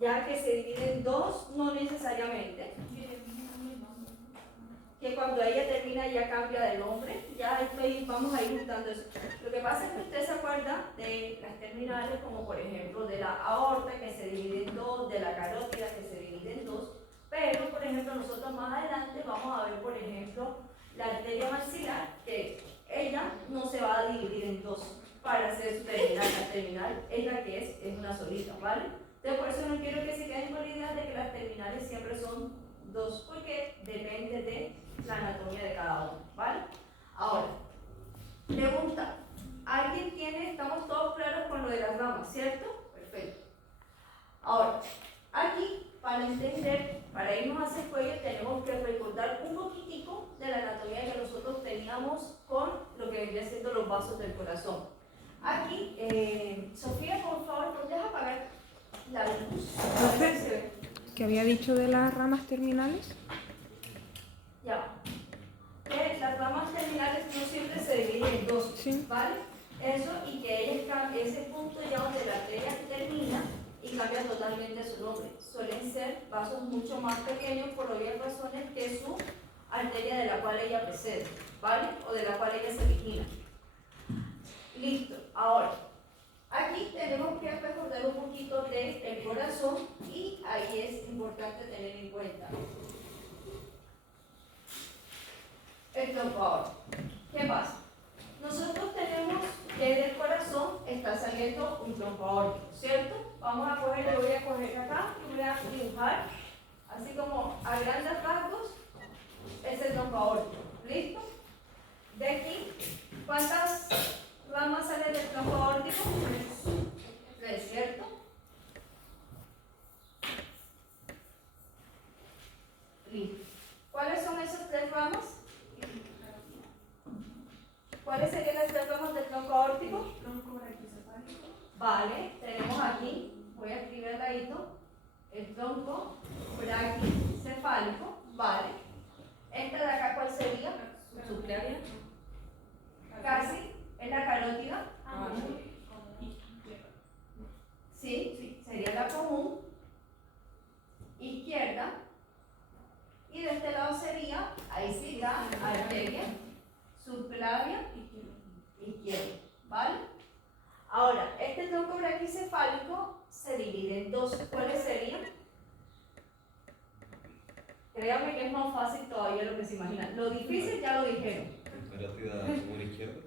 ya que se divide en dos, no necesariamente. Que cuando ella termina ya cambia de nombre, ya vamos a ir juntando eso. Lo que pasa es que usted se acuerda de las terminales, como por ejemplo de la aorta que se divide en dos, de la carótida que se divide en dos, pero por ejemplo nosotros más adelante vamos a ver por ejemplo la arteria maxilar, que ella no se va a dividir en dos para hacer su terminal. La terminal es la que es una solita, ¿vale? Entonces por eso no quiero que se queden con la idea de que las terminales siempre son dos, porque depende de la anatomía de cada uno, ¿vale? Ahora, pregunta, ¿alguien tiene, estamos todos claros con lo de las ramas, ¿cierto? Perfecto. Ahora, aquí, para entender, para irnos hacia el cuello, tenemos que recordar un poquitico de la anatomía que nosotros teníamos con lo que vendría siendo los vasos del corazón. Aquí, Sofía, por favor, ¿puedes apagar la luz? ¿Qué había dicho de las ramas terminales? Ya. Que las ramas terminales no siempre se dividen en dos, sí. ¿vale? Eso, y que ese punto ya donde la arteria termina y cambia totalmente su nombre. Suelen ser vasos mucho más pequeños por obvias razones que su arteria de la cual ella precede, ¿vale? O de la cual ella se origina. Listo. Ahora, aquí tenemos que recordar un poquito del corazón y ahí es importante tener en cuenta el tronco aórtico. ¿Qué pasa? Nosotros tenemos que del corazón está saliendo un tronco aórtico, ¿cierto? Vamos a coger, lo voy a coger acá y voy a dibujar, así como a grandes rasgos, es el tronco aórtico. ¿Listo? De aquí, ¿cuántas ramas salen del tronco aórtico? Tres, ¿cierto? Listo. ¿Cuáles son esas tres ramas? ¿Cuáles serían las tres ramas del tronco aórtico? Tronco brachiocefálico. Vale, tenemos aquí, voy a escribir al ladito, el tronco braquicefálico, vale. Esta de acá, ¿cuál sería? Subclavia. Casi, es la carótida. Sí, sería la común, izquierda. Y de este lado sería, ahí sí, la arteria subclavia izquierda, ¿vale? Ahora, este tronco braquicefálico se divide en dos. ¿Cuáles serían? Créanme que es más fácil todavía de lo que se imaginan. Lo difícil ya lo dijeron. Carótida por izquierda.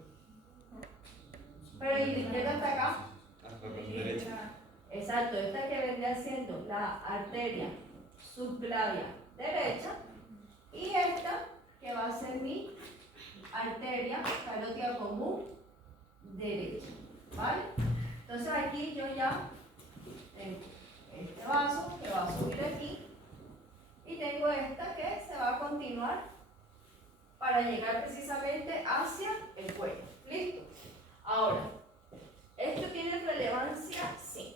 Pero y la izquierda está acá. Por derecha. Exacto, esta que vendría siendo la arteria subclavia derecha y esta que va a ser mi arteria carótida común derecha, ¿vale? Entonces aquí yo ya tengo este vaso que va a subir aquí y tengo esta que se va a continuar para llegar precisamente hacia el cuello. ¿Listo? Ahora, ¿esto tiene relevancia? Sí.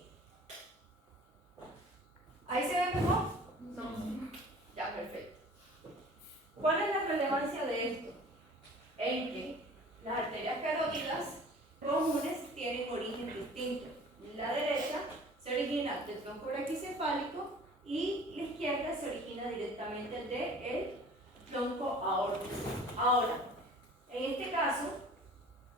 ¿Ahí se ve mejor? No. Ya, perfecto. ¿Cuál es la relevancia de esto? En que las arterias carótidas comunes tienen origen distinto. La derecha se origina del tronco braquicefálico y la izquierda se origina directamente del tronco aórtico. Ahora, en este caso,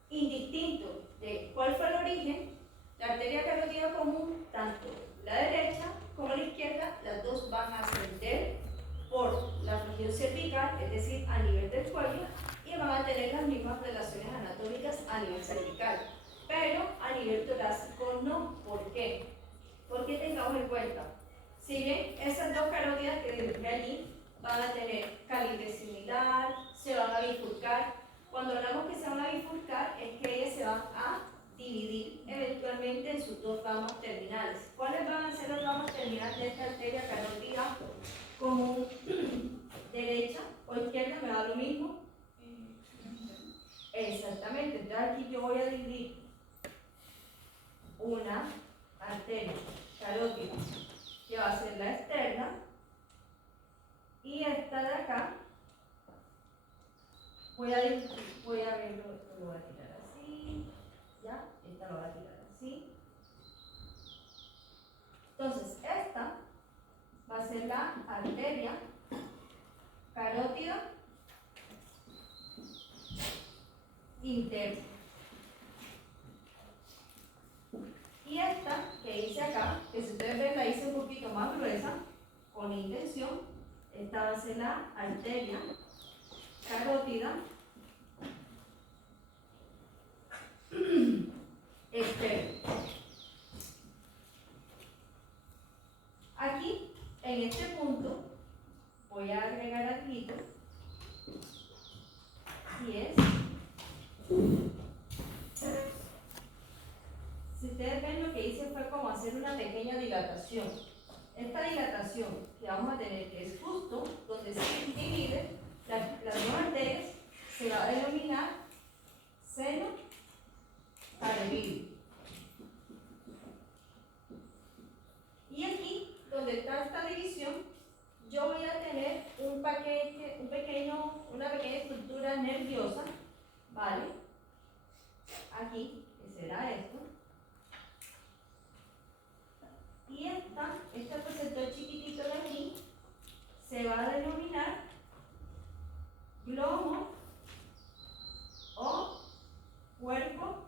indistinto de cuál fue el origen, la arteria carótida común, tanto la derecha como la izquierda, las dos van a ascender por la región cervical, es decir, a nivel del cuello, y van a tener las mismas relaciones anatómicas a nivel cervical, pero a nivel torácico no. ¿Por qué? Porque tengamos en cuenta, si bien esas dos carótidas que dibujé allí van a tener calibre similar, se van a bifurcar. Cuando hablamos que se van a bifurcar es que ellas se van a dividir eventualmente en sus dos ramas terminales. ¿Cuáles van a ser las ramas terminales de esta arteria carótida común? ¿Derecha o izquierda? ¿Me da lo mismo? Exactamente. Entonces aquí yo voy a dividir una arteria carótida que va a ser la externa y esta de acá voy a verlo, lo voy a tirar así, ya, esta lo voy a tirar así. Entonces, esta arteria carótida interna. Y esta que hice acá, que si ustedes ven la hice un poquito más gruesa, con intención, esta va a ser la arteria carótida externa. Aquí, en este punto, voy a agregar algo, y es, si ustedes ven, lo que hice fue como hacer una pequeña dilatación. Esta dilatación que vamos a tener, que es justo donde se divide las dos arterias, se va a denominar seno carotídeo. Y aquí, donde está esta división, yo voy a tener una pequeña estructura nerviosa, ¿vale? Aquí, que será esto. Y este receptor chiquitito de aquí, se va a denominar glomo o cuerpo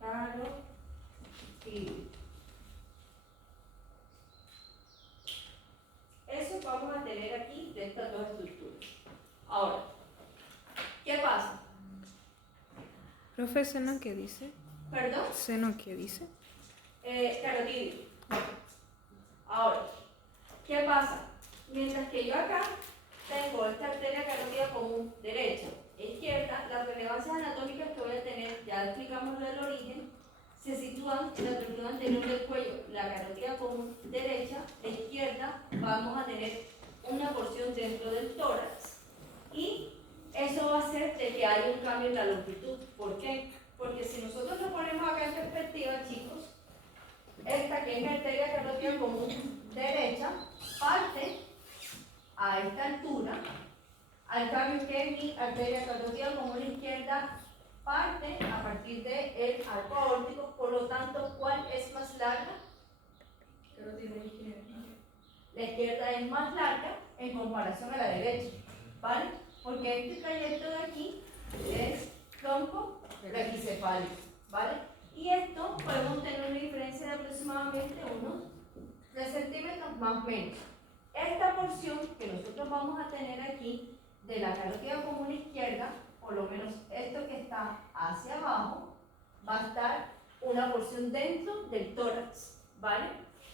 carotídeo. Eso vamos a tener aquí de estas dos estructuras. Ahora, ¿qué pasa? Profe, ¿seno qué dice? ¿Perdón? ¿Seno qué dice? Carotídeo. Ahora, ¿qué pasa? Mientras que yo acá tengo esta arteria carótida común derecha e izquierda, las relevancias anatómicas que voy a tener, ya explicamos lo del origen, se sitúan en la estructura anterior del cuello. La carótida común derecha e izquierda, vamos a tener una porción dentro del tórax, y eso va a hacer de que haya un cambio en la longitud. ¿Por qué? Porque si nosotros lo ponemos acá en perspectiva, chicos, esta que es mi arteria carótida común derecha parte a esta altura, al cambio que mi arteria carótida común izquierda parte a partir del arco aórtico. Por lo tanto, ¿cuál es más larga? Carótida izquierda. La izquierda es más larga en comparación a la derecha, ¿vale? Porque este trayecto de aquí es tronco braquicefálico, ¿vale? Y esto podemos tener una diferencia de aproximadamente unos 3 centímetros más o menos. Esta porción que nosotros vamos a tener aquí de la carótida común izquierda, por lo menos esto que está hacia abajo, va a estar una porción dentro del tórax, ¿vale?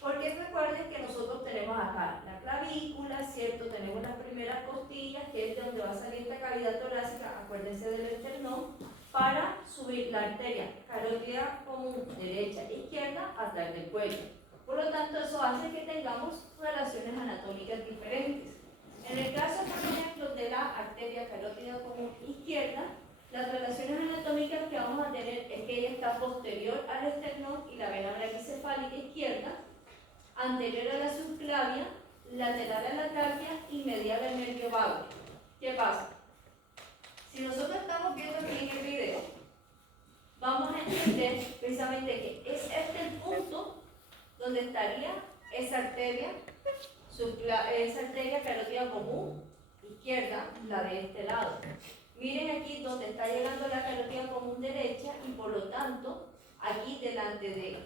Porque recuerden que nosotros tenemos acá la clavícula, ¿cierto? Tenemos las primeras costillas, que es de donde va a salir esta cavidad torácica, acuérdense del esternón, para subir la arteria carótida común derecha e izquierda atrás del cuello. Por lo tanto, eso hace que tengamos relaciones anatómicas diferentes. En el caso, por ejemplo, de la arteria carótida común izquierda, las relaciones anatómicas que vamos a tener es que ella está posterior al esternón y la vena braquicefálica izquierda, anterior a la subclavia, lateral a la tráquea y medial al nervio vago. ¿Qué pasa? Si nosotros estamos viendo aquí en el video, vamos a entender precisamente que es este el punto donde estaría esa arteria carótida común izquierda, la de este lado. Miren aquí donde está llegando la carótida común derecha, y por lo tanto, aquí delante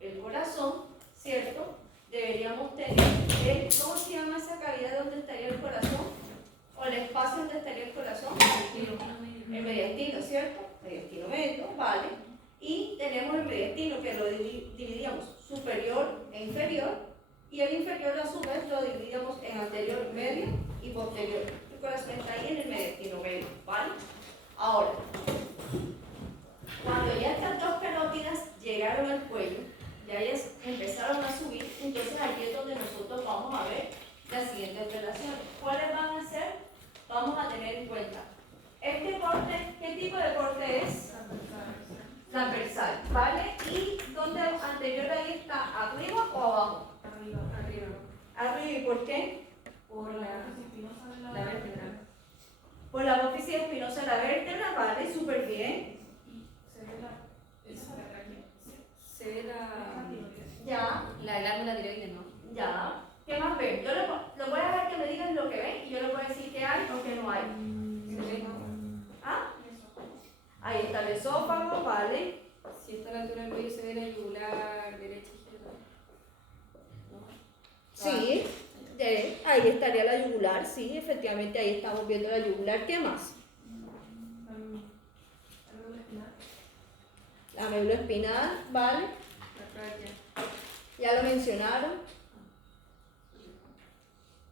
del corazón, ¿cierto? Deberíamos tener ¿cómo se llama esa cavidad donde estaría el corazón? O el espacio donde estaría el corazón. El mediastino, ¿cierto? Mediastino medio, ¿vale? Y tenemos el mediastino que lo dividíamos superior e inferior, y el inferior a su vez lo dividíamos en anterior, medio y posterior. El corazón está ahí en el mediastino medio, ¿vale? Ahora, cuando ya estas dos carótidas llegaron al cuello, ya ellas empezaron a subir, entonces aquí es donde nosotros vamos a ver las siguientes relaciones. ¿Cuáles van a ser? Vamos a tener en cuenta este corte. ¿Qué tipo de corte es? Transversal, ¿vale? ¿Y dónde anterior ahí está? ¿Arriba o abajo? Arriba. Arriba. ¿Y por qué? Por la vértebra. Por la apófisis espinosa de la vértebra, ¿vale? Súper bien. Y esófago, ¿vale? Si está a la altura del cuello se ve la yugular, derecha, izquierda. Sí, ahí estaría la yugular, sí, efectivamente ahí estamos viendo la yugular. ¿Qué más? La médula espinal, ¿vale? La tráquea. Ya lo mencionaron.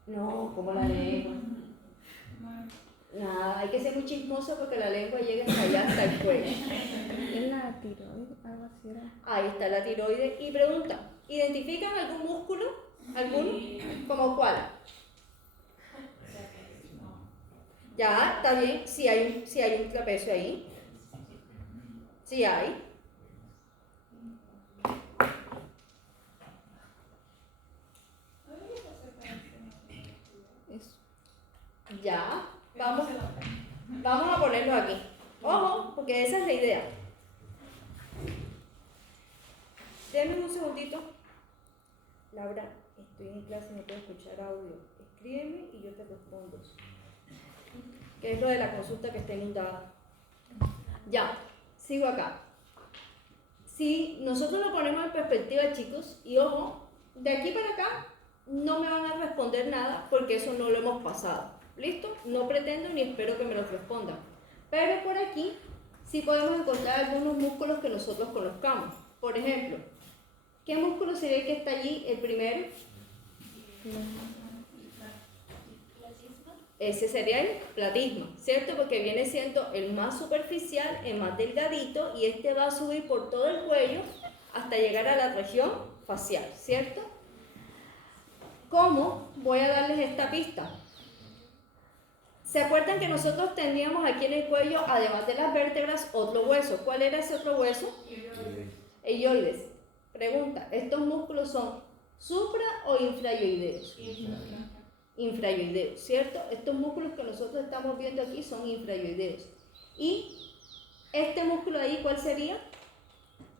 No, como la lengua. Nada, hay que ser muy chismoso porque la lengua llega hasta allá, hasta el cuello. Es la tiroides, algo así era. Ahí está la tiroides. Y pregunta, ¿identifican algún músculo? ¿Alguno? ¿Como cuál? Ya, está bien, sí hay un trapecio ahí. Sí hay. Eso. Ya, vamos a ponerlo aquí. Ojo, porque esa es la idea. Denme un segundito. Laura, estoy en clase, no puedo escuchar audio. Escríbeme y yo te respondo. ¿Qué es lo de la consulta que está inundada? Ya, sigo acá. Si nosotros lo ponemos en perspectiva, chicos, y ojo, de aquí para acá no me van a responder nada porque eso no lo hemos pasado. ¿Listo? No pretendo ni espero que me lo respondan. Pero por aquí sí podemos encontrar algunos músculos que nosotros conozcamos. Por ejemplo, ¿qué músculo sería el que está allí, el primero? Ese sería el platisma, ¿cierto? Porque viene siendo el más superficial, el más delgadito, y este va a subir por todo el cuello hasta llegar a la región facial, ¿cierto? ¿Cómo voy a darles esta pista? ¿Se acuerdan que nosotros tendríamos aquí en el cuello, además de las vértebras, otro hueso? ¿Cuál era ese otro hueso? El ioides. Pregunta, ¿estos músculos son supra o infrayoideos? Infrayoideos, ¿cierto? Estos músculos que nosotros estamos viendo aquí son infrayoideos. ¿Y este músculo ahí cuál sería?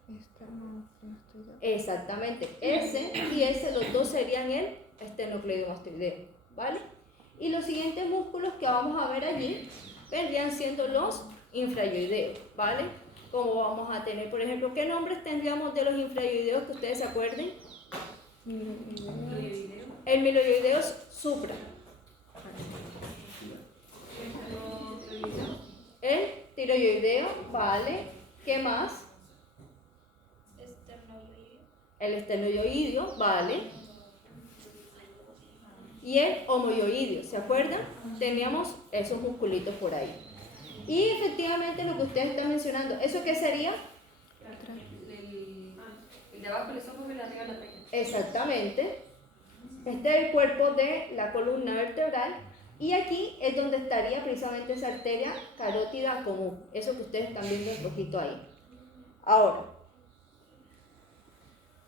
Esternocleidomastoideo. Exactamente, ese y ese, los dos serían el esternocleidomastoideo, ¿vale? Y los siguientes músculos que vamos a ver allí vendrían siendo los infrayoideos, ¿vale? Como vamos a tener, por ejemplo, ¿qué nombres tendríamos de los infrayoideos que ustedes se acuerden? El miloioideo es supra. El tiroyoideo, ¿vale? ¿Qué más? El esternoyoideo, ¿vale? Y el homoyoideo, ¿se acuerdan? Teníamos esos musculitos por ahí. Y efectivamente lo que ustedes están mencionando, ¿eso qué sería? El de abajo, el esófago y la arriba la tráquea. Exactamente. Este es el cuerpo de la columna vertebral y aquí es donde estaría precisamente esa arteria carótida común, eso que ustedes están viendo un poquito ahí. Ahora,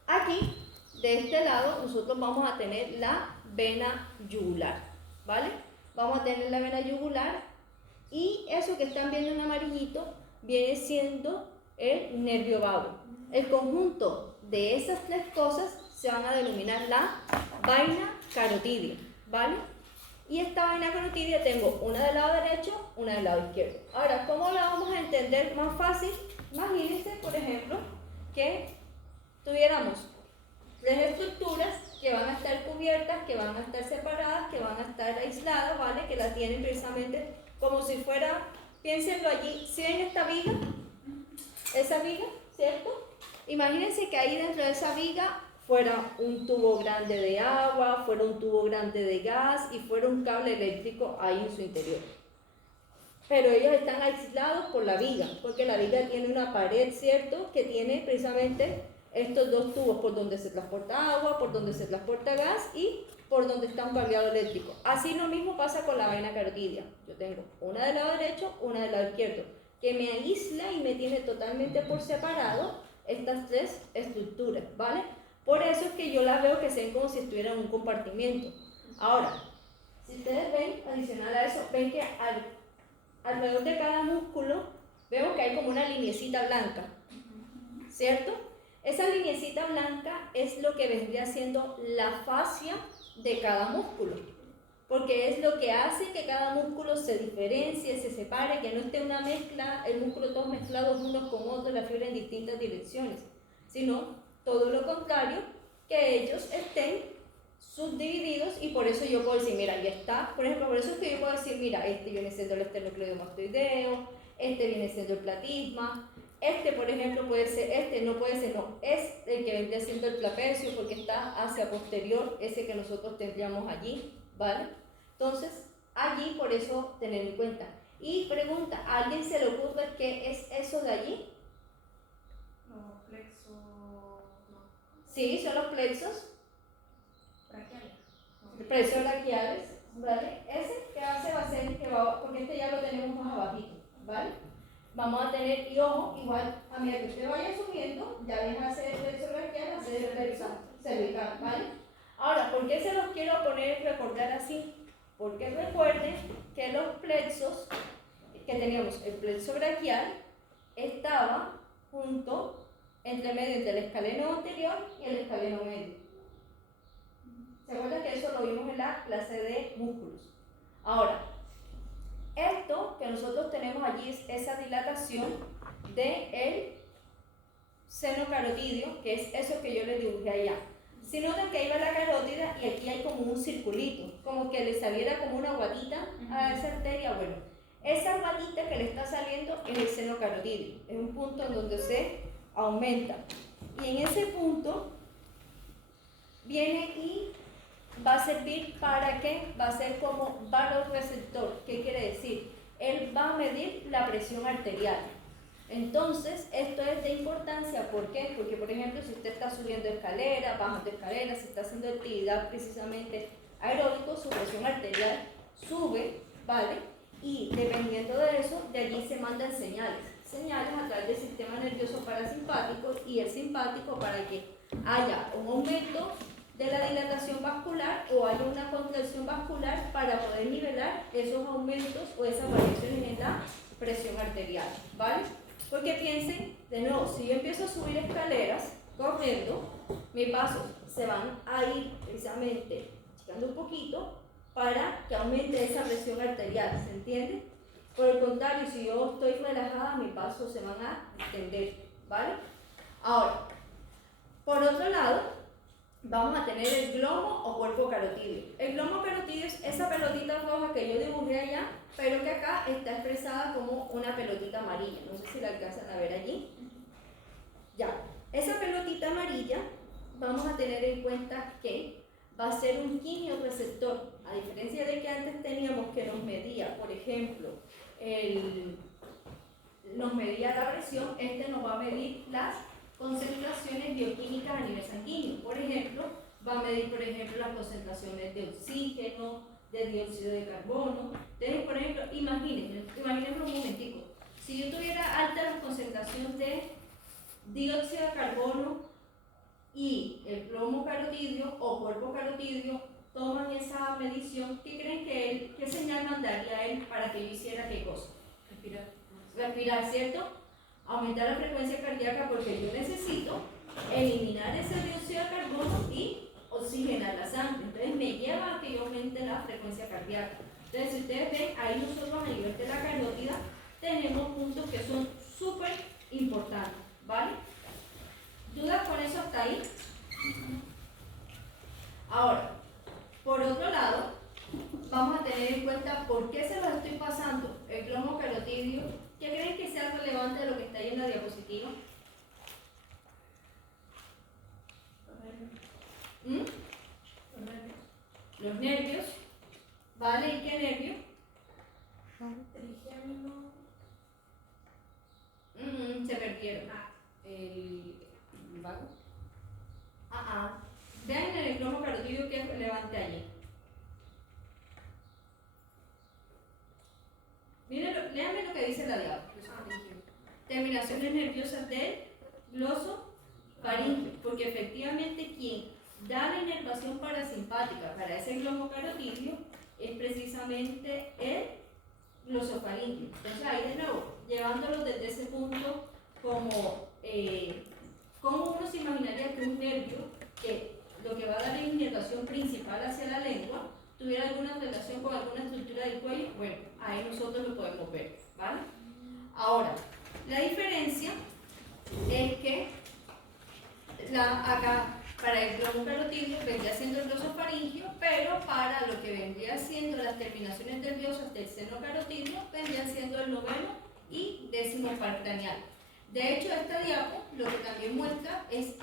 aquí, de este lado, nosotros vamos a tener la vena yugular, ¿vale? Vamos a tener la vena yugular y eso que están viendo en amarillito viene siendo el nervio vago. El conjunto de esas tres cosas se van a denominar la vaina carotidia, ¿vale? Y esta vaina carotidia tengo una del lado derecho, una del lado izquierdo. Ahora, ¿cómo la vamos a entender más fácil? Imagínense, por ejemplo, que tuviéramos tres estructuras que van a estar cubiertas, que van a estar separadas, que van a estar aisladas, ¿vale? Que la tienen precisamente como si fuera, piénsenlo allí, ¿sí ven esta viga? Esa viga, ¿cierto? Imagínense que ahí dentro de esa viga fuera un tubo grande de agua, fuera un tubo grande de gas y fuera un cable eléctrico ahí en su interior. Pero ellos están aislados por la viga, porque la viga tiene una pared, ¿cierto? Que tiene precisamente estos dos tubos por donde se transporta agua, por donde se transporta gas y por donde está un cableado eléctrico. Así lo mismo pasa con la vaina carotidia. Yo tengo una del lado derecho, una del lado izquierdo, que me aísla y me tiene totalmente por separado estas tres estructuras, ¿vale? Por eso es que yo las veo que se ven como si estuvieran en un compartimiento. Ahora, si ustedes ven, adicional a eso, ven que alrededor de cada músculo vemos que hay como una linecita blanca, ¿cierto? Esa linecita blanca es lo que vendría siendo la fascia de cada músculo. porque es lo que hace que cada músculo se diferencie, se separe, que no esté una mezcla, el músculo todos mezclados unos con otros, la fibra en distintas direcciones, sino todo lo contrario, que ellos estén subdivididos, y por eso yo puedo decir, mira, ya está, por ejemplo, por eso es que yo puedo decir, mira, este viene siendo el esternocleidomastoideo, este viene siendo el platisma, este, por ejemplo, puede ser, este no puede ser, no, es el que vendría siendo el trapecio porque está hacia posterior, ese que nosotros tendríamos allí, ¿vale? Entonces, allí por eso tener en cuenta. Y pregunta, ¿a alguien se le ocurre qué es eso de allí? No, plexo, no. Sí, son los plexos. Braquiales. No. Presión braquiales, ¿vale? Ese que hace va a ser que va, porque este ya lo tenemos más abajito, ¿vale? Vamos a tener, y ojo, igual, a medida que usted vaya subiendo, ya deja de ser el plexo braquial, va a ser el plexo cervical, ¿vale? Ahora, ¿por qué se los quiero poner y recordar así? Porque recuerden que los plexos, que teníamos el plexo braquial, estaba junto, entre medio entre el escaleno anterior y el escaleno medio. ¿Se acuerdan que eso lo vimos en la clase de músculos? Ahora, esto que nosotros tenemos allí es esa dilatación del seno carotidio, que es eso que yo les dibujé allá. Si notan que ahí va la carótida y aquí hay como un circulito, como que le saliera como una guatita a esa arteria. Bueno, esa guatita que le está saliendo es el seno carotidio, es un punto en donde se aumenta. Y en ese punto viene y va a servir para que va a ser como vasoreceptor. ¿Qué quiere decir? Él va a medir la presión arterial. Entonces, esto es de importancia. ¿Por qué? Porque, por ejemplo, si usted está subiendo escaleras, bajando escaleras, si está haciendo actividad precisamente aeróbico, su presión arterial sube, ¿vale? Y dependiendo de eso, de allí se mandan señales a través del sistema nervioso parasimpático y el simpático para que haya un aumento de la dilatación vascular o haya una contracción vascular para poder nivelar esos aumentos o esas variaciones en la presión arterial, ¿vale? Porque piensen, de nuevo, si yo empiezo a subir escaleras corriendo, mis pasos se van a ir precisamente achicando un poquito para que aumente esa presión arterial, ¿se entiende? Por el contrario, si yo estoy relajada, mis pasos se van a extender, ¿vale? Ahora, por otro lado, vamos a tener el glomo o cuerpo carotidio. El glomo carotidio es esa pelotita roja que yo dibujé allá, pero que acá está expresada como una pelotita amarilla. No sé si la alcanzan a ver allí. Ya, esa pelotita amarilla, vamos a tener en cuenta que va a ser un quimioreceptor. A diferencia de que antes teníamos que nos medía, por ejemplo, nos medía la presión, este nos va a medir las concentraciones bioquímicas a nivel sanguíneo. Por ejemplo, va a medir, por ejemplo, las concentraciones de oxígeno, de dióxido de carbono. Entonces, por ejemplo, imagínense un momentico. Si yo tuviera alta concentración de dióxido de carbono y el plomo carotidio o cuerpo carotidio toman esa medición, ¿qué creen qué señal mandaría a él para que yo hiciera qué cosa? Respirar, ¿cierto? Aumentar la frecuencia cardíaca porque yo necesito eliminar ese dióxido de carbono y oxigenar la sangre. Entonces me lleva a que yo aumente la frecuencia cardíaca. Entonces, si ustedes ven, ahí nosotros a nivel de la carótida tenemos puntos que son súper importantes, ¿vale? ¿Dudas con eso hasta ahí? Ahora, por otro lado, vamos a tener en cuenta por qué se los estoy pasando el glomo carotidio. ¿Qué creen que sea relevante de lo que está ahí en la diapositiva? Los nervios. ¿Vale? ¿Y qué nervio? Trigémino. Se perdieron. El vago. Vean en el glomo carotidio qué es relevante allí. Miren, léanme lo que dice la diapositiva. Terminaciones nerviosas del glosofaringeo, porque efectivamente quien da la inervación parasimpática para ese glomo carotidio es precisamente el glosofaringeo. Entonces ahí de nuevo, llevándolo desde ese punto como uno se imaginaría que un nervio que lo que va a dar la inervación principal hacia la lengua, tuviera alguna relación con alguna estructura del cuello, bueno, ahí nosotros lo podemos ver, ¿vale? Ahora, la diferencia es que acá para el glomo carotídeo vendría siendo el glosofaringio, pero para lo que vendría siendo las terminaciones nerviosas del seno carotídeo vendrían siendo el noveno y 10º par craneal. De hecho, esta diapo lo que también muestra es,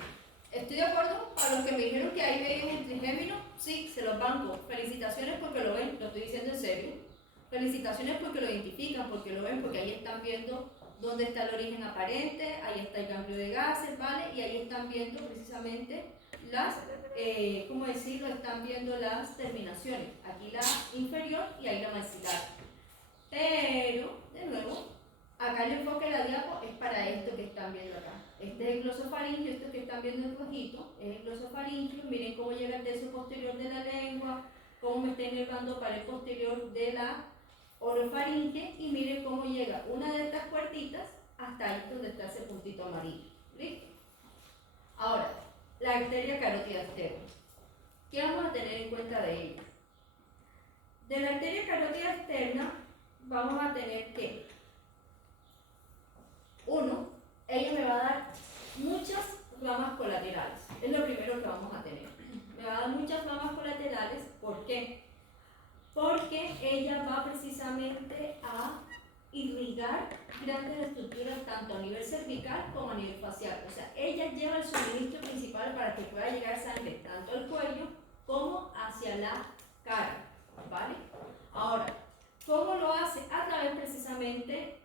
estoy de acuerdo a los que me dijeron que hay vellos en trigémino, sí, se los banco. Felicitaciones porque lo ven, lo estoy diciendo en serio. Felicitaciones porque lo identifican, porque lo ven, porque ahí están viendo dónde está el origen aparente, ahí está el cambio de gases, ¿vale? Y ahí están viendo precisamente las, ¿cómo decirlo? Están viendo las terminaciones. Aquí la inferior y ahí la maxilar. Pero, de nuevo, acá el enfoque de la diapo es para esto que están viendo acá. Este es el glosofaringio, esto que están viendo en rojito es el glosofaringio. Miren cómo llega el tercio posterior de la lengua, cómo me está inervando para el posterior de la orofaringe, y miren cómo llega una de estas puertitas hasta ahí donde está ese puntito amarillo. ¿Listo? Ahora, la arteria carótida externa. ¿Qué vamos a tener en cuenta de ella? De la arteria carótida externa vamos a tener que, uno, ella me va a dar muchas ramas colaterales. Es lo primero que vamos a tener. Me va a dar muchas ramas colaterales. ¿Por qué? Porque ella va precisamente a irrigar grandes estructuras tanto a nivel cervical como a nivel facial. O sea, ella lleva el suministro principal para que pueda llegar sangre tanto al cuello como hacia la cara, ¿vale? Ahora, ¿cómo lo hace? A través precisamente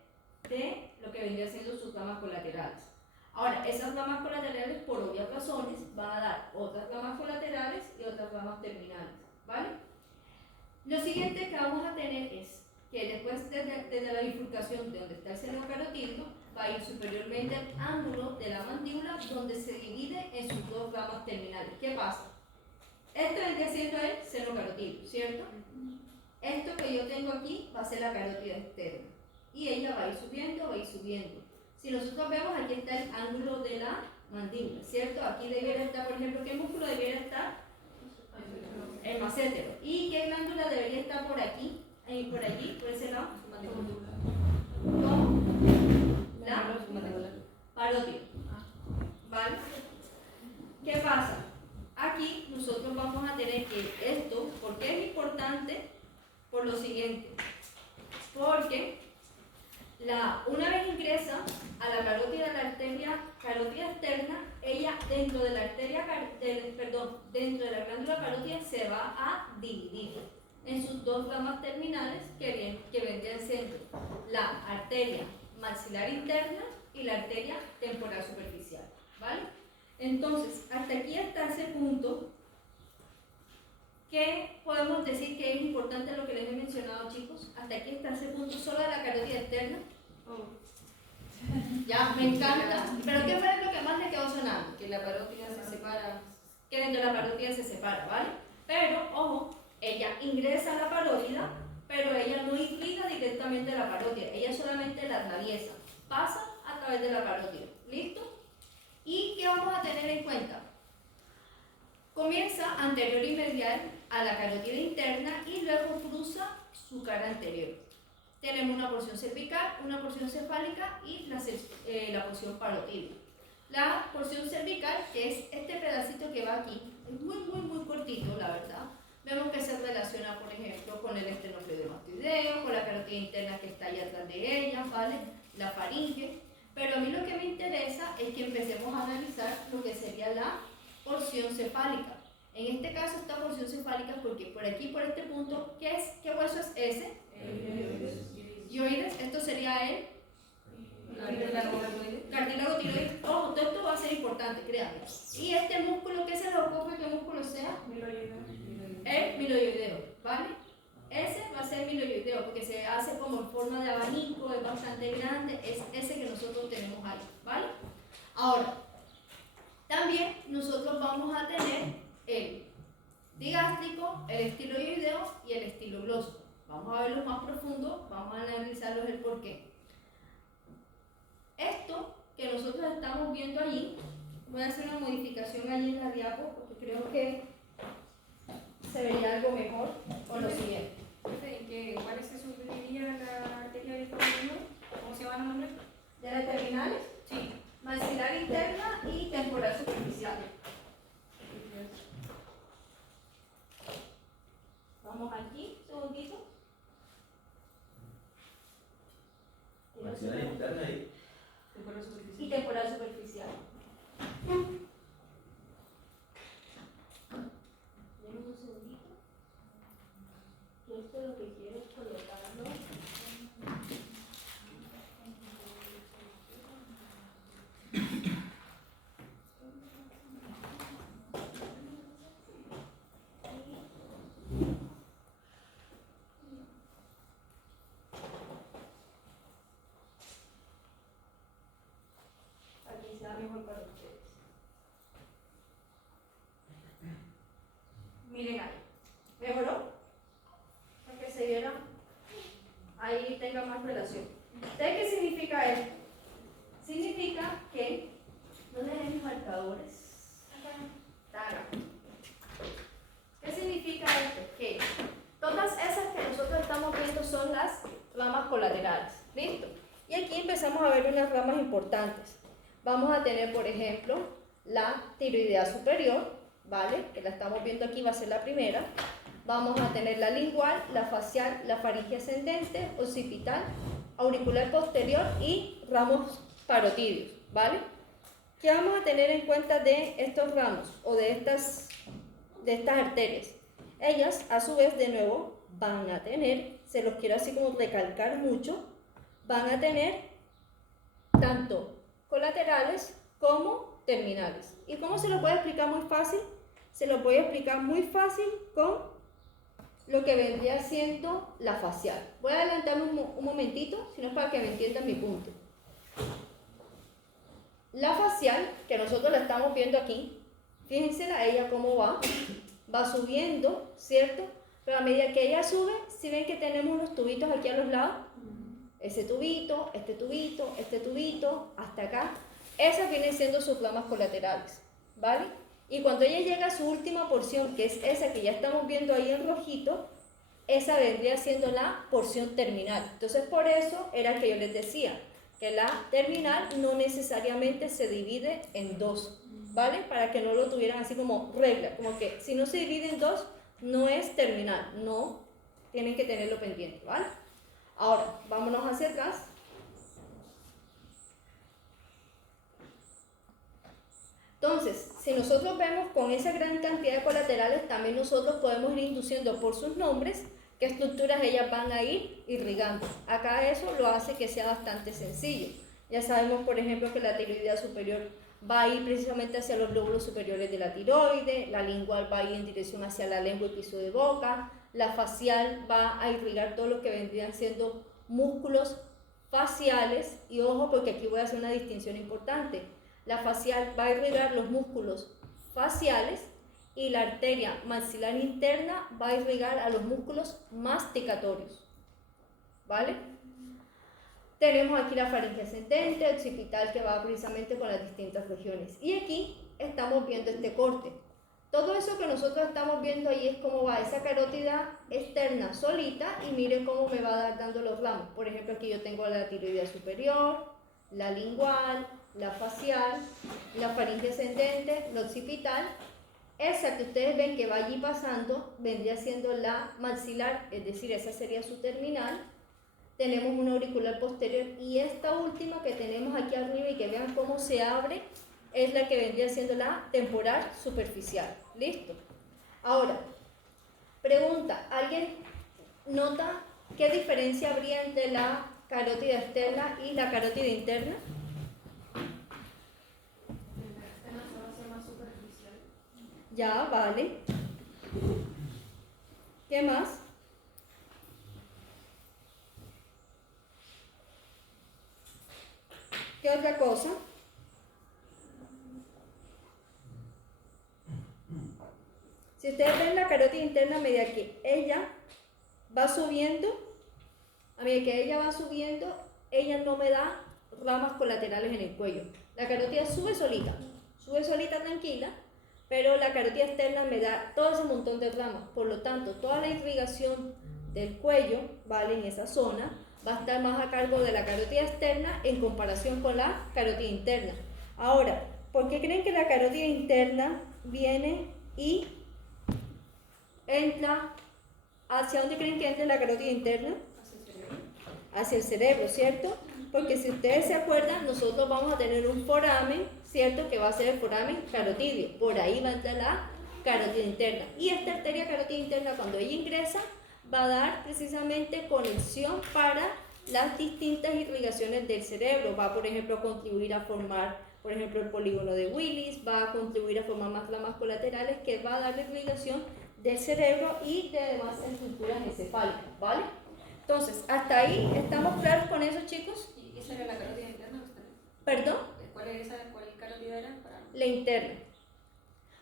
de lo que vendría siendo sus ramas colaterales. Ahora, esas ramas colaterales, por obvias razones, van a dar otras ramas colaterales y otras ramas terminales, ¿vale? Lo siguiente que vamos a tener es que después desde la bifurcación de donde está el seno carotídeo, va a ir superiormente al ángulo de la mandíbula, donde se divide en sus dos ramas terminales. ¿Qué pasa? Esto vendría siendo el seno carotídeo, ¿cierto? Esto que yo tengo aquí va a ser la carótida externa. Y ella va a ir subiendo, va a ir subiendo. Si nosotros vemos, aquí está el ángulo de la mandíbula, ¿cierto? Aquí debiera estar, por ejemplo, ¿qué músculo debiera estar? El macétero. ¿Y qué glándula debería estar por aquí? Por allí, por ese lado. ¿Cómo? La parótida. ¿Vale? ¿Qué pasa? Aquí nosotros vamos a tener que esto, ¿por qué es importante? Por lo siguiente. Porque una vez ingresa a la carótida, la arteria carótida externa, ella dentro de la arteria, dentro de la glándula carótida se va a dividir en sus dos ramas terminales que vendrían siendo la arteria maxilar interna y la arteria temporal superficial, ¿vale? Entonces, hasta aquí, hasta ese punto, ¿qué podemos decir que es importante lo que les he mencionado, chicos? Hasta aquí, hasta ese punto, solo de la carótida externa. Ya, me encanta. Pero ¿qué fue lo que más le quedó sonando? Que la parótida se separa, que dentro de la parótida se separa, ¿vale? Pero, ojo, ella ingresa a la parótida, pero ella no irriga directamente la parótida, ella solamente la atraviesa, pasa a través de la parótida. ¿Listo? ¿Y qué vamos a tener en cuenta? Comienza anterior y medial a la carótida interna y luego cruza su cara anterior. Tenemos una porción cervical, una porción cefálica y la porción parotídea. La porción cervical, que es este pedacito que va aquí, es muy cortito, la verdad. Vemos que se relaciona, por ejemplo, con el esternocleidomastoideo, con la carótida interna que está allá atrás de ella, ¿vale? La faringe. Pero a mí lo que me interesa es que empecemos a analizar lo que sería la porción cefálica. En este caso, esta porción cefálica, porque por aquí, por este punto, ¿qué hueso es ese? Dioides. Esto sería el cartílago tiroides. Ojo, todo esto va a ser importante, créanme. Y este músculo, ¿qué se le ocupa? ¿Qué músculo sea? El miloioideo, ¿vale? Ese va a ser miloioideo porque se hace como en forma de abanico, es bastante grande, es ese que nosotros tenemos ahí, ¿vale? Ahora, también nosotros vamos a tener el digástrico, el estiloideo y el estilogloso. Vamos a verlos más profundo, vamos a analizarlos el porqué. Esto que nosotros estamos viendo allí, voy a hacer una modificación allí en la diapo porque creo que se se vería algo mejor con lo siguiente. ¿En cuáles se subdividía la arteria del corazón? ¿Cómo se llaman los nombres? ¿De las terminales? Sí. Maxilar interna y temporal superficial. Vamos aquí, segundito. Maxilar interna y Y temporal superficial. Denme un segundito. Yo esto lo que quiero es colocarlo. Aquí sea mejor para ustedes. Miren ahí. ¿Mejoró? Para que se viera. Ahí tenga más relación. ¿Ustedes qué significa esto? Significa que, ¿dónde hay mis marcadores? Acá. ¿Qué significa esto? Que todas esas que nosotros estamos viendo son las ramas colaterales. ¿Listo? Y aquí empezamos a ver unas ramas importantes. Vamos a tener, por ejemplo, la tiroidea superior, ¿vale? Que la estamos viendo aquí, va a ser la primera. Vamos a tener la lingual, la facial, la faringe ascendente, occipital, auricular posterior y ramos parotídeos, ¿vale? ¿Qué vamos a tener en cuenta de estos ramos o de estas arterias? Ellas, a su vez, de nuevo, van a tener, se los quiero así como recalcar mucho, van a tener tanto colaterales como terminales. ¿Y cómo se lo puede explicar muy fácil? Se lo puede explicar muy fácil con lo que vendría siendo la facial. Voy a adelantarme un momentito, sino para que me entiendan mi punto. La facial, que nosotros la estamos viendo aquí, fíjense a ella cómo va subiendo, ¿cierto? Pero a medida que ella sube, si ven que tenemos unos tubitos aquí a los lados, ese tubito, este tubito, este tubito, hasta acá, esas vienen siendo sus ramas colaterales, ¿vale? Y cuando ella llega a su última porción, que es esa que ya estamos viendo ahí en rojito, esa vendría siendo la porción terminal. Entonces, por eso era que yo les decía que la terminal no necesariamente se divide en dos, ¿vale? Para que no lo tuvieran así como regla, como que si no se divide en dos, no es terminal, no, tienen que tenerlo pendiente, ¿vale? Ahora, vámonos hacia atrás. Entonces, si nosotros vemos con esa gran cantidad de colaterales, también nosotros podemos ir induciendo por sus nombres qué estructuras ellas van a ir irrigando. Acá eso lo hace que sea bastante sencillo. Ya sabemos, por ejemplo, que la tiroidea superior va a ir precisamente hacia los lóbulos superiores de la tiroide, la lingual va a ir en dirección hacia la lengua y piso de boca, la facial va a irrigar todo lo que vendrían siendo músculos faciales, y ojo porque aquí voy a hacer una distinción importante. La facial va a irrigar los músculos faciales y la arteria maxilar interna va a irrigar a los músculos masticatorios, ¿vale? Tenemos aquí la faringe ascendente, occipital, que va precisamente con las distintas regiones. Y aquí estamos viendo este corte. Todo eso que nosotros estamos viendo ahí es cómo va esa carótida externa solita, y mire cómo me va dando los ramos. Por ejemplo, aquí yo tengo la tiroidea superior, la lingual, la facial, la faringe ascendente, la occipital. Esa que ustedes ven que va allí pasando vendría siendo la maxilar, es decir, esa sería su terminal. Tenemos una auricular posterior, y esta última que tenemos aquí arriba y que vean cómo se abre es la que vendría siendo la temporal superficial. ¿Listo? Ahora, pregunta, ¿alguien nota qué diferencia habría entre la carótida externa y la carótida interna? Ya, vale. ¿Qué más? ¿Qué otra cosa? Si ustedes ven la carótida interna, a medida que ella va subiendo, ella no me da ramas colaterales en el cuello. La carótida sube solita tranquila, pero la carótida externa me da todo ese montón de ramas. Por lo tanto, toda la irrigación del cuello, ¿vale? En esa zona va a estar más a cargo de la carótida externa en comparación con la carótida interna. Ahora, ¿por qué creen que la carótida interna viene y entra? ¿Hacia dónde creen que entra la carótida interna? Hacia el cerebro, ¿cierto? Porque si ustedes se acuerdan, nosotros vamos a tener un foramen, ¿cierto? Que va a ser el foramen carotídeo. Por ahí va a entrar la carótida interna. Y esta arteria carótida interna, cuando ella ingresa, va a dar precisamente conexión para las distintas irrigaciones del cerebro. Va, por ejemplo, a contribuir a formar, por ejemplo, el polígono de Willis, va a contribuir a formar más ramas colaterales que va a dar la irrigación del cerebro y de demás estructuras encefálicas, ¿vale? Entonces, hasta ahí, ¿estamos claros con eso, chicos? ¿Y esa era la carótida interna? ¿Perdón? ¿Cuál era esa? ¿Cuál carótida era? La interna.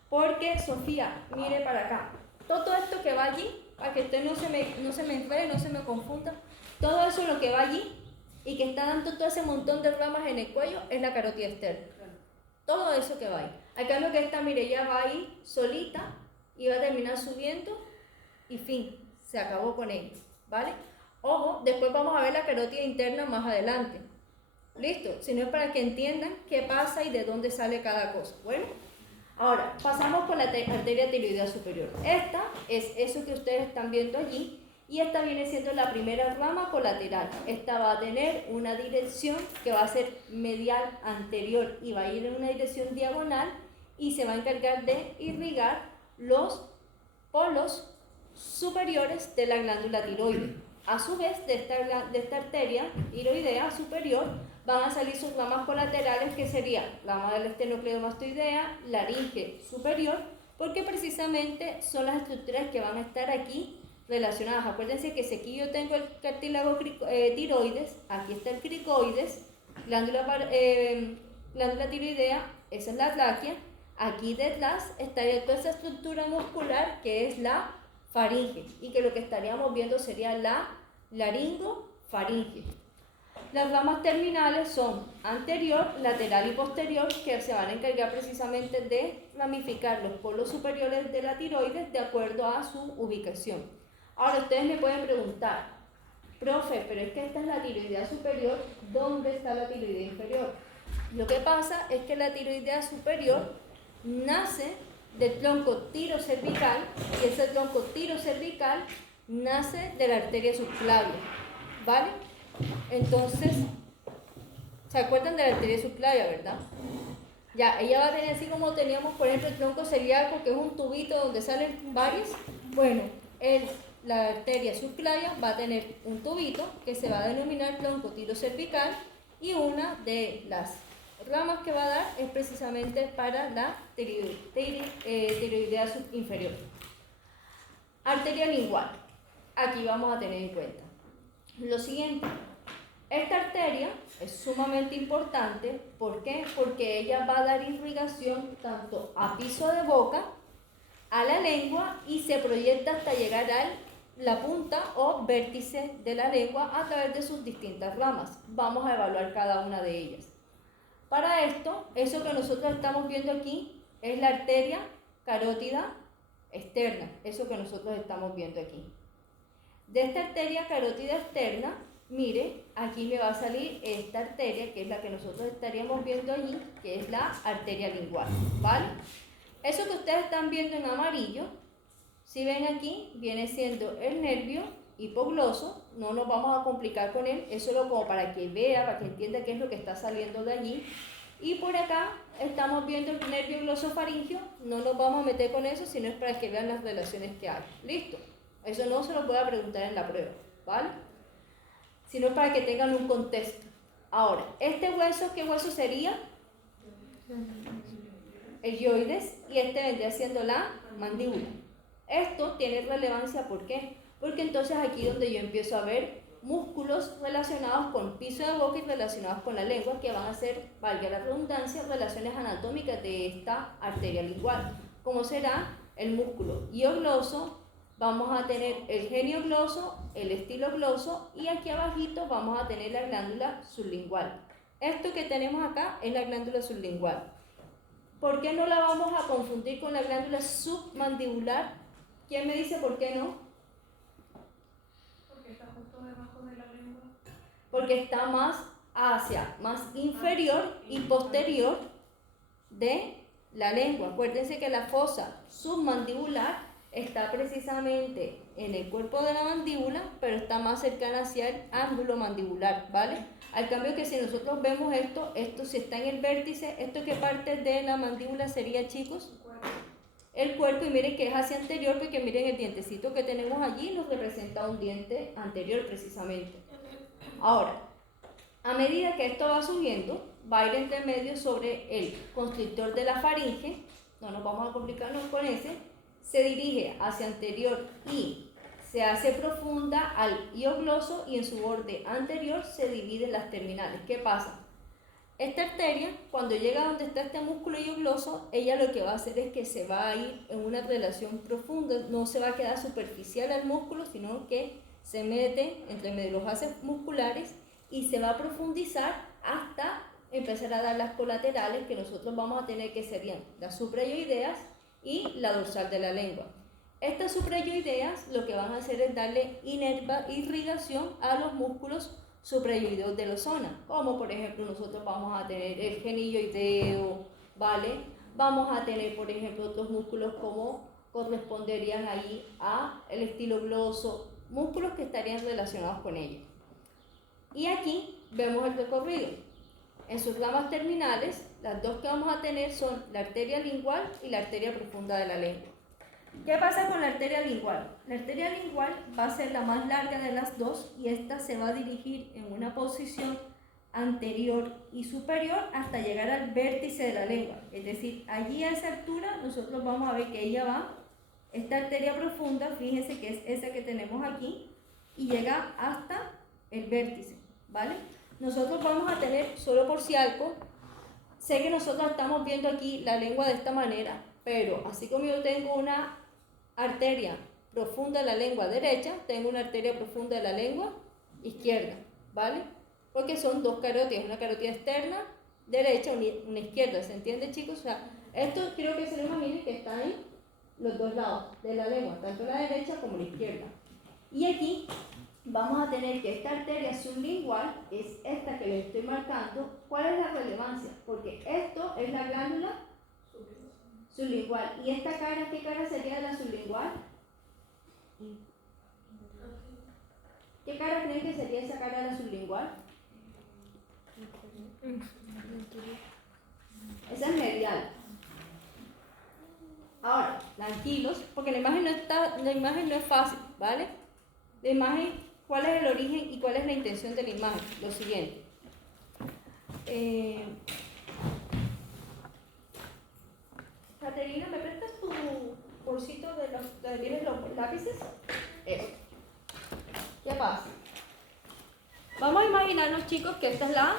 Porque, Sofía, mire para acá. Todo esto que va allí, para que usted no se me enrede, no se me confunda, todo eso lo que va allí y que está dando todo ese montón de ramas en el cuello es la carótida externa. Todo eso que va ahí. Al cambio que esta, mire, ya va ahí solita y va a terminar subiendo y fin, se acabó con ella, ¿vale? Ojo, después vamos a ver la carótida interna más adelante. ¿Listo? Si no es para que entiendan qué pasa y de dónde sale cada cosa. Bueno, ahora pasamos con la arteria tiroidea superior. Esta es eso que ustedes están viendo allí y esta viene siendo la primera rama colateral. Esta va a tener una dirección que va a ser medial anterior y va a ir en una dirección diagonal y se va a encargar de irrigar los polos superiores de la glándula tiroides. A su vez, de esta arteria tiroidea superior van a salir sus ramas colaterales, que sería la rama del esternocleidomastoidea, laringe superior, porque precisamente son las estructuras que van a estar aquí relacionadas. Acuérdense que si aquí yo tengo el cartílago tiroides, aquí está el cricoides, glándula tiroidea, esa es la tráquea, aquí detrás estaría toda esa estructura muscular que es la faringe y que lo que estaríamos viendo sería la laringofaringe. Las ramas terminales son anterior, lateral y posterior, que se van a encargar precisamente de ramificar los polos superiores de la tiroides de acuerdo a su ubicación. Ahora ustedes me pueden preguntar, profe, pero es que esta es la tiroidea superior, ¿dónde está la tiroidea inferior? Lo que pasa es que la tiroidea superior nace del tronco tirocervical y ese tronco tirocervical nace de la arteria subclavia, ¿vale? Entonces, ¿se acuerdan de la arteria subclavia, verdad? Ya, ella va a tener así como teníamos, por ejemplo, el tronco celíaco, que es un tubito donde salen varios. Bueno, la arteria subclavia va a tener un tubito que se va a denominar tronco tirocervical y una de las ramas que va a dar es precisamente para la tiroidea subinferior. Arteria lingual. Aquí vamos a tener en cuenta lo siguiente. Esta arteria es sumamente importante. ¿Por qué? Porque ella va a dar irrigación tanto a piso de boca, a la lengua y se proyecta hasta llegar a la punta o vértice de la lengua a través de sus distintas ramas. Vamos a evaluar cada una de ellas. Para esto, eso que nosotros estamos viendo aquí es la arteria carótida externa, eso que nosotros estamos viendo aquí. De esta arteria carótida externa, mire, aquí me va a salir esta arteria, que es la que nosotros estaríamos viendo allí, que es la arteria lingual, ¿vale? Eso que ustedes están viendo en amarillo, si ven aquí, viene siendo el nervio hipogloso. No nos vamos a complicar con él, es solo como para que vea, para que entienda qué es lo que está saliendo de allí. Y por acá estamos viendo el nervio glosofaringio, no nos vamos a meter con eso, sino es para que vean las relaciones que hay. ¿Listo? Eso no se lo voy a preguntar en la prueba, ¿vale? Sino para que tengan un contexto. Ahora, este hueso, ¿qué hueso sería? El hyoides, y este vendría siendo la mandíbula. Esto tiene relevancia, ¿por qué? Porque entonces aquí es donde yo empiezo a ver músculos relacionados con piso de boca y relacionados con la lengua, que van a ser, valga la redundancia, relaciones anatómicas de esta arteria lingual. Como será el músculo hiogloso, vamos a tener el geniogloso, el estilogloso y aquí abajito vamos a tener la glándula sublingual. Esto que tenemos acá es la glándula sublingual. ¿Por qué no la vamos a confundir con la glándula submandibular? ¿Quién me dice por qué no? Porque está justo debajo de la lengua. Porque está más inferior y posterior de la lengua. Acuérdense que la fosa submandibular está precisamente en el cuerpo de la mandíbula, pero está más cercana hacia el ángulo mandibular, ¿vale? Al cambio que si nosotros vemos esto si está en el vértice, esto que parte de la mandíbula sería, chicos, el cuerpo, y miren que es hacia anterior, porque miren el dientecito que tenemos allí nos representa un diente anterior precisamente. Ahora, a medida que esto va subiendo, va a ir entre medio sobre el constrictor de la faringe, no nos vamos a complicarnos con ese, se dirige hacia anterior y se hace profunda al hiogloso, y en su borde anterior se dividen las terminales. ¿Qué pasa? Esta arteria, cuando llega a donde está este músculo hiogloso, ella lo que va a hacer es que se va a ir en una relación profunda, no se va a quedar superficial al músculo, sino que se mete entre medio de los haces musculares y se va a profundizar hasta empezar a dar las colaterales, que nosotros vamos a tener, que serían las suprayoideas y la dorsal de la lengua. Estas suprayoideas lo que van a hacer es darle irrigación a los músculos suprayoideos de la zona, como por ejemplo nosotros vamos a tener el genilloideo, ¿vale? Vamos a tener, por ejemplo, otros músculos como corresponderían ahí a el estilogloso, músculos que estarían relacionados con ello. Y aquí vemos el recorrido. En sus ramas terminales, las dos que vamos a tener son la arteria lingual y la arteria profunda de la lengua. ¿Qué pasa con la arteria lingual? La arteria lingual va a ser la más larga de las dos, y esta se va a dirigir en una posición anterior y superior hasta llegar al vértice de la lengua. Es decir, allí a esa altura nosotros vamos a ver que ella va, esta arteria profunda, fíjense que es esa que tenemos aquí, y llega hasta el vértice, ¿vale? Nosotros vamos a tener, solo por si algo, sé que nosotros estamos viendo aquí la lengua de esta manera, pero así como yo tengo una arteria profunda de la lengua derecha, tengo una arteria profunda de la lengua izquierda, ¿vale? Porque son dos carótidas, una carótida externa derecha, una izquierda, ¿se entiende, chicos? O sea, esto quiero que se lo imaginen que está en los dos lados de la lengua, tanto la derecha como la izquierda. Y aquí vamos a tener que esta arteria sublingual es esta que les estoy marcando. ¿Cuál es la relevancia? Porque esto es la glándula sublingual. ¿Y esta cara, qué cara sería de la sublingual? ¿Qué cara creen que sería esa cara de la sublingual? Esa es medial. Ahora, tranquilos, porque la imagen no es fácil, ¿vale? La imagen, ¿cuál es el origen y cuál es la intención de la imagen? Lo siguiente. Caterina, ¿me prestas tu bolsito de los donde tienes los lápices? Eso. ¿Qué pasa? Vamos a imaginarnos, chicos, que esta es la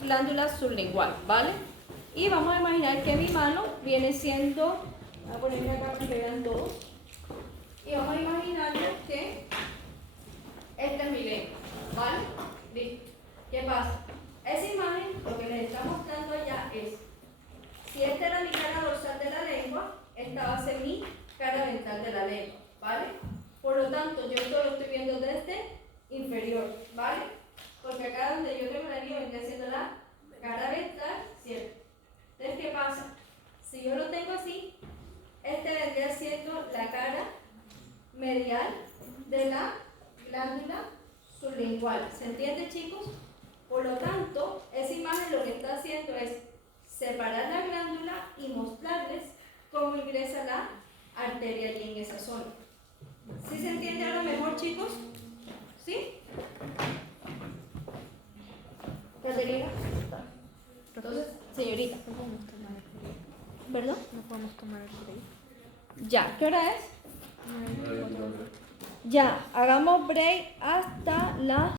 glándula sublingual, ¿vale? Y vamos a imaginar que mi mano viene siendo, voy a ponerme acá para que vean todos, y vamos a imaginarnos que esta es mi lengua, ¿vale? Listo. ¿Qué pasa? Esa imagen, lo que les está mostrando allá es, si esta era mi cara dorsal de la lengua, esta va a ser mi cara ventral de la lengua, ¿vale? Por lo tanto, yo esto lo estoy viendo desde inferior, ¿vale? Porque acá donde yo tengo la línea vendría siendo la cara ventral, ¿cierto? Entonces, ¿qué pasa? Si yo lo tengo así, este vendría siendo la cara medial de la glándula sublingual. ¿Se entiende, chicos? Por lo tanto, esa imagen lo que está haciendo es separar la glándula y mostrarles cómo ingresa la arteria allí en esa zona. ¿Sí se entiende ahora mejor, chicos? ¿Sí? Caterina. Entonces, señorita. ¿Perdón? No podemos tomar el break. Ya, ¿qué hora es? Ya, hagamos break hasta las